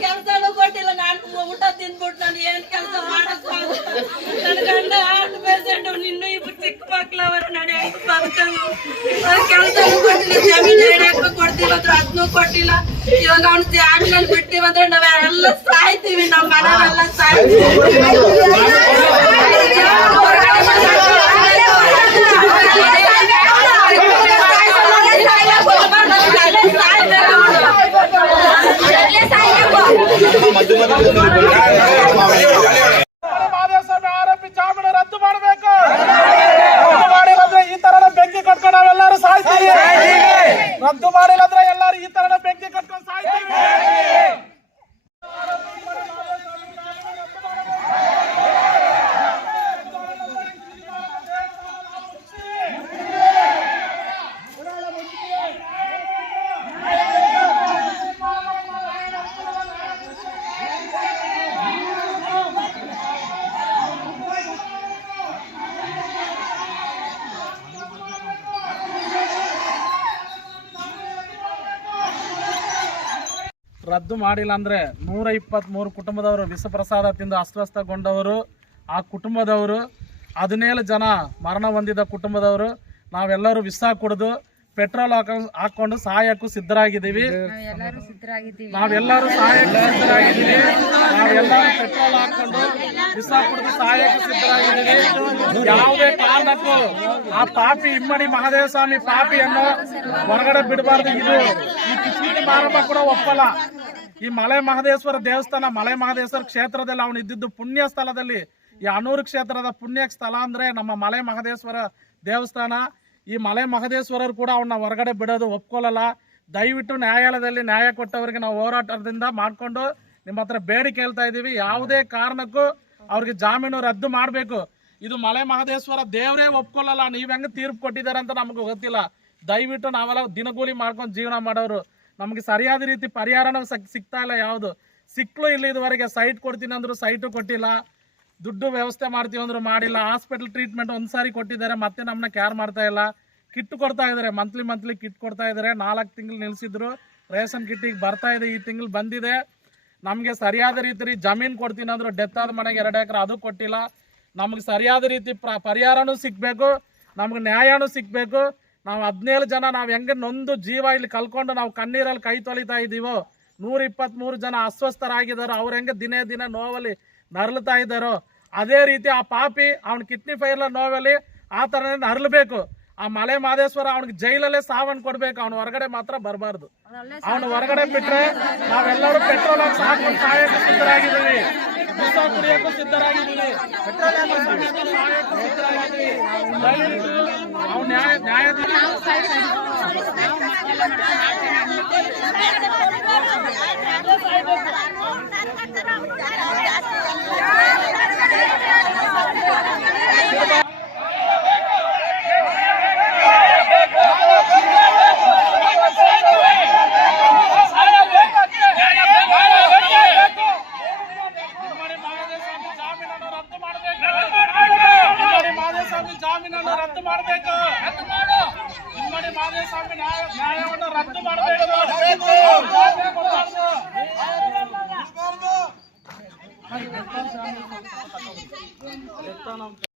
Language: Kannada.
ಕೆಲಸನೂ ಕೊಟ್ಟಿಲ್ಲ ನಾನು ಊಟ ತಿಂದ್ಬಿಟ್ಟು ನಾನು ಏನ್ ಕೆಲಸ ಮಾಡಕ್ ನನ್ನ ಗಂಡ ಆರ್ಟ್ ಪೇಷಂಟ್ ನಿನ್ನೂ ಇಬ್ರು ಚಿಕ್ಕ ಮಕ್ಳವರು ನಾನು ಹೆಂಗ್ ಬದುಕಲು ಕೆಲಸನೂ ಕೊಟ್ಟಿಲ್ಲ ಜಮೀನ್ ಹಿಡಿಯಕ್ಕೂ ಕೊಡ್ತಿಲ್ಲ ಅದನ್ನೂ ಕೊಟ್ಟಿಲ್ಲ ಇವಾಗ ಅವ್ನ ಜಾಗದಲ್ಲಿ ನಾವು ನಾವೆಲ್ಲ ಸಾಯ್ತೀವಿ ನಮ್ಮ ಮನೆ ಮನೆಯೆಲ್ಲ ಸಾಯ್ತೀವಿ ಮಹದೇವಸ್ವಾಮಿ ರದ್ದು ಮಾಡಿಲ್ಲ ಅಂದ್ರೆ ನೂರ ಇಪ್ಪತ್ತ್ ಮೂರು ಕುಟುಂಬದವರು ವಿಷಪ್ರಸಾದ ತಿಂದು ಅಸ್ವಸ್ಥಗೊಂಡವರು ಆ ಕುಟುಂಬದವರು ಹದಿನೇಳು ಜನ ಮರಣ ಹೊಂದಿದ ಕುಟುಂಬದವರು ನಾವೆಲ್ಲರೂ ವಿಷ ಕುಡಿದು ಪೆಟ್ರೋಲ್ ಹಾಕ ಹಾಕೊಂಡು ಸಹಾಯಕ್ಕೂ ಸಿದ್ಧರಾಗಿದ್ದೀವಿ. ನಾವೆಲ್ಲರೂ ಸಹಾಯಕ್ಕೆ ಸಿದ್ಧರಾಗಿದ್ದೀವಿ. ನಾವೆಲ್ಲರೂ ಪೆಟ್ರೋಲ್ ಹಾಕೊಂಡು ವಿಷ ಕುಡಿದು ಸಹಾಯಕ್ಕೆ ಸಿದ್ಧರಾಗಿದ್ದೀವಿ. ಯಾವುದೇ ಕಾರಣಕ್ಕೂ ಆ ಪಾಪಿ ಇಮ್ಮಡಿ ಮಹಾದೇವ ಸ್ವಾಮಿ ಪಾಪಿಯನ್ನು ಹೊರಗಡೆ ಬಿಡಬಾರ್ದು. ಇದು ಈ ಕಿಚೀಟಿ ಮಾರಮ್ಮ ಕೂಡ ಒಪ್ಪಲ್ಲ. ಈ ಮಲೆ ಮಹದೇಶ್ವರ ದೇವಸ್ಥಾನ, ಮಲೆ ಮಹದೇಶ್ವರ ಕ್ಷೇತ್ರದಲ್ಲಿ ಅವನು ಇದ್ದಿದ್ದು ಪುಣ್ಯ ಸ್ಥಳದಲ್ಲಿ. ಈ ಅನೂರು ಕ್ಷೇತ್ರದ ಪುಣ್ಯ ಸ್ಥಳ ಅಂದ್ರೆ ನಮ್ಮ ಮಲೆ ಮಹದೇಶ್ವರ ದೇವಸ್ಥಾನ. ಈ ಮಲೆ ಮಹದೇಶ್ವರರು ಕೂಡ ಅವನ್ನ ಹೊರಗಡೆ ಬಿಡೋದು ಒಪ್ಕೊಳ್ಳಲ್ಲ ದಯವಿಟ್ಟು ನ್ಯಾಯಾಲಯದಲ್ಲಿ ನ್ಯಾಯ ಕೊಟ್ಟವರಿಗೆ ನಾವು ಹೋರಾಟದಿಂದ ಮಾಡಿಕೊಂಡು ನಿಮ್ಮ ಹತ್ರ ಬೇಡಿಕೆ ಹೇಳ್ತಾ ಇದ್ದೀವಿ. ಯಾವುದೇ ಕಾರಣಕ್ಕೂ ಅವ್ರಿಗೆ ಜಾಮೀನು ರದ್ದು ಮಾಡಬೇಕು. ಇದು ಮಲೆ ಮಹದೇಶ್ವರ ದೇವರೇ ಒಪ್ಕೊಳ್ಳಲ್ಲ ನೀವು ಹೆಂಗೆ ತೀರ್ಪು ಕೊಟ್ಟಿದ್ದಾರೆ ಅಂತ ನಮಗೆ ಗೊತ್ತಿಲ್ಲ. ದಯವಿಟ್ಟು ನಾವೆಲ್ಲ ದಿನಗೂಲಿ ಮಾಡ್ಕೊಂಡು ಜೀವನ ಮಾಡೋರು. ನಮಗೆ ಸರಿಯಾದ ರೀತಿ ಪರಿಹಾರನೂ ಸಿಕ್- ಸಿಗ್ತಾ ಇಲ್ಲ ಯಾವುದು. ಸಿಕ್ಕಲು ಇಲ್ಲ ಇದುವರೆಗೆ ಸೈಟ್ ಕೊಡ್ತೀನಿ ಅಂದ್ರು ಸೈಟು ಕೊಟ್ಟಿಲ್ಲ. ದುಡ್ಡು ವ್ಯವಸ್ಥೆ ಮಾಡ್ತೀವಿ ಅಂದ್ರು ಮಾಡಿಲ್ಲ. ಹಾಸ್ಪಿಟಲ್ ಟ್ರೀಟ್ಮೆಂಟ್ ಒಂದ್ಸಾರಿ ಕೊಟ್ಟಿದ್ದಾರೆ, ಮತ್ತೆ ನಮ್ಮನ್ನ ಕೇರ್ ಮಾಡ್ತಾ ಇಲ್ಲ. ಕಿಟ್ ಕೊಡ್ತಾ ಇದ್ದಾರೆ ಮಂತ್ಲಿ ಮಂತ್ಲಿ ಕಿಟ್ ಕೊಡ್ತಾ ಇದ್ದಾರೆ ನಾಲ್ಕು ತಿಂಗಳು ನಿಲ್ಸಿದ್ರು. ರೇಷನ್ ಕಿಟ್ಟಿಗೆ ಬರ್ತಾ ಇದೆ, ಈ ತಿಂಗಳು ಬಂದಿದೆ. ನಮಗೆ ಸರಿಯಾದ ರೀತಿ ಜಮೀನು ಕೊಡ್ತೀನಿ ಅಂದ್ರು ಡೆತ್ ಆದ ಮನೆಗೆ ಎರಡು ಎಕರೆ ಅದು ಕೊಟ್ಟಿಲ್ಲ. ನಮಗೆ ಸರಿಯಾದ ರೀತಿ ಪ್ರ- ಪರಿಹಾರನೂ ಸಿಗಬೇಕು, ನಮ್ಗೆ ನ್ಯಾಯನೂ ಸಿಗಬೇಕು. ನಾವು ಹದಿನೇಳು ಜನ ನಾವು ಹೆಂಗೆ ನೊಂದು ಜೀವ ಇಲ್ಲಿ ಕಲ್ಕೊಂಡು ನಾವು ಕಣ್ಣೀರಲ್ಲಿ ಕೈ ತೊಳಿತಾ ಇದ್ದೀವೋ ನೂರ ಇಪ್ಪತ್ತ್ಮೂರು ಜನ ಅಸ್ವಸ್ಥರಾಗಿದ್ದಾರೋ ಅವ್ರು ಹೆಂಗೆ ದಿನೇ ದಿನೇ ನೋವಲ್ಲಿ ನರಳುತ್ತಾ ಇದ್ದಾರೋ ಅದೇ ರೀತಿ ಆ ಪಾಪಿ ಅವ್ನ ಕಿಡ್ನಿ ಫೈರ್ಲ ನೋವಲ್ಲಿ ಆ ಥರನೇ ನರಳಬೇಕು ಆ ಮಲೆ ಮಾದೇಶ್ವರ ಅವ್ನಿಗೆ ಜೈಲಲ್ಲೇ ಸಾವನ್ ಕೊಡ್ಬೇಕು ಅವ್ನ ಹೊರಗಡೆ ಮಾತ್ರ ಬರಬಾರ್ದು. ಅವನು ಹೊರಗಡೆ ಬಿಟ್ರೆ ನಾವೆಲ್ಲರೂ ಪೆಟ್ರೋಲ್ ಸಾಕು ಸಾಕೊಂಡು ಸಾಯಕ್ಕೂ ಸಿದ್ಧರಾಗಿದ್ದೀವಿ ಕುಡಿಯಕ್ಕೂ ಸಿದ್ಧರಾಗಿದ್ದೀವಿ ಪೆಟ್ರೋಲ್ ಹಾಕಿ ಸಾಯಕ್ಕೂ ಸಿದ್ಧರಾಗಿದ್ದೀವಿ ದಯವಿಟ್ಟು ಅವ್ನು ನ್ಯಾಯ ನ್ಯಾಯಾಧೀಶ ಇಮ್ಮಡಿ ಮಹದೇವಸ್ವಾಮಿ ಜಾಮೀನನ್ನು ರದ್ದು ಮಾಡಬೇಕು ಇಮ್ಮಡಿ ಜಾಮೀನನ್ನು ರದ್ದು ಮಾಡಬೇಕು. ಮಹದೇವಸ್ವಾಮಿ ನ್ಯಾಯ ನ್ಯಾಯವನ್ನು ರದ್ದು ಮಾಡಬೇಕು.